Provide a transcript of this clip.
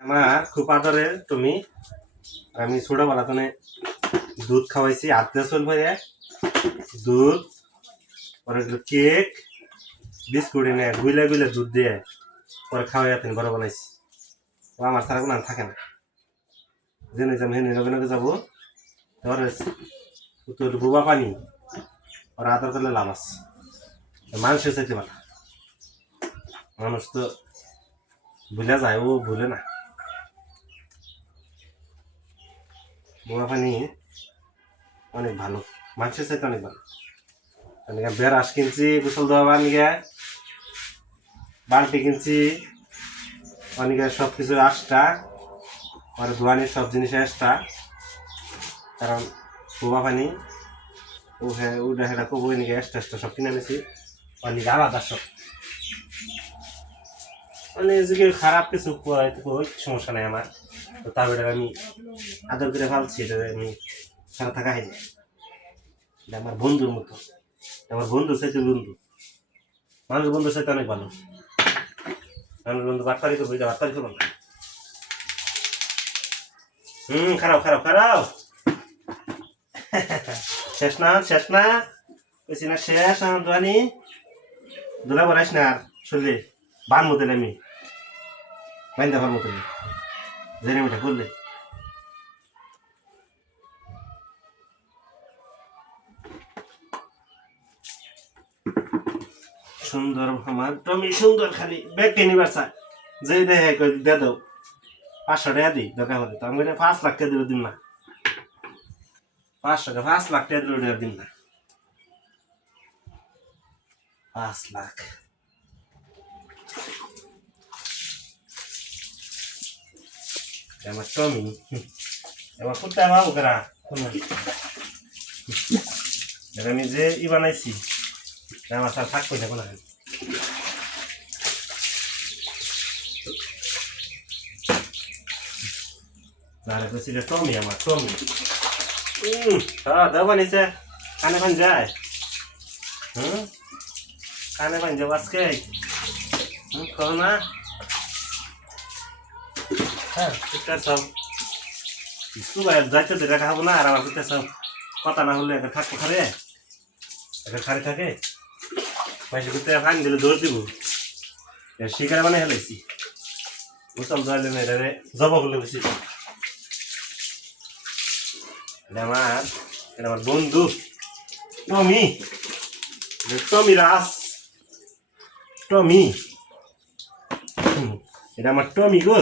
আমার খুব আদরের তুমি আমি ছোটবেলা তো দুধ খাওয়াইছি আধা চল ভরে দুধ পরে কেক বিস্কুট এনে গুইলা গুইলা দুধ দিয়ে পরে খাওয়াই তুমি বড় বানাইছি ও আমার সারা কোনো থাকে না জেনে যাবো হেনে নগে নগে যাবো ধরে তোর বুবা পানি ওর আদর করলে লাভ আছে মানুষের চাইতে পারে মানুষ তো ভুলে যায় ও ভুলে না বুবা পানি অনেক ভালো মানুষের চাইতে অনেক ভালো বেড়াস কিনছি গোসল দেওয়া নিয়ে বালতি কিনছি অনেকে সব কিছু আসটা আর দোয়ানির সব জিনিস আসটা কারণ বুবা পানি ও হ্যাঁ ওটা হেটা কবো নিয়ে এক্সট্রা এক্সট্রা সব কিনে এনেছি অনেক আলাদা সব মানে যে খারাপ কিছু সমস্যা নাই আমার তো তারপরে আমি আদর করে ভাবছি এটা আমি সারা থাকা হয়নি এটা আমার বন্ধুর মতো আমার বন্ধুর সাথে বন্ধু মানুষ বন্ধুর সাথে অনেক ভালো মানুষ বন্ধু বাটপারি করবো এটা বাটপারি করবো না খারাপ খারাপ খারাপ শেষ না বেশি না শেষ আমার দোয়ানি দোলা বলাইস না আর শুনলে বান মতো আমি বাইন্দা ভার মতো জেনে মিঠা করলে সুন্দর আমার তুমি সুন্দর খালি ব্যাগ নিবার চাই যে দেখে দিয়ে দাও 500 টাকা দিই দরকার হলে তো আমি 5 লাখ টাকা দিন না 5 লাখ টাকা দিন না 5 লাখ আমার টমি এবার কোথায় পাবো কেনা আমি যে বানাইছি আমার সাথে থাকবো না কোনো টমি আমার টমি দাও বানিয়েছে কানে পান যায় কানে পান যাও আজকে করো না হ্যাঁ ঠিক আছে সব যাইতে দেখা খাবো না আর আমার ঠিক আছে কথা না হলে একটা থাকবো খারে একটা খারে থাকে পয়সা করতে ফাইন দিলে দৌড় দিব শিকারে বানিয়ে হেলাইছি গোসল ধরলে না এটা জবা করলে বেশি এটা আমার বন্ধু টমি টমি রাস টমি এটা আমার টমি গো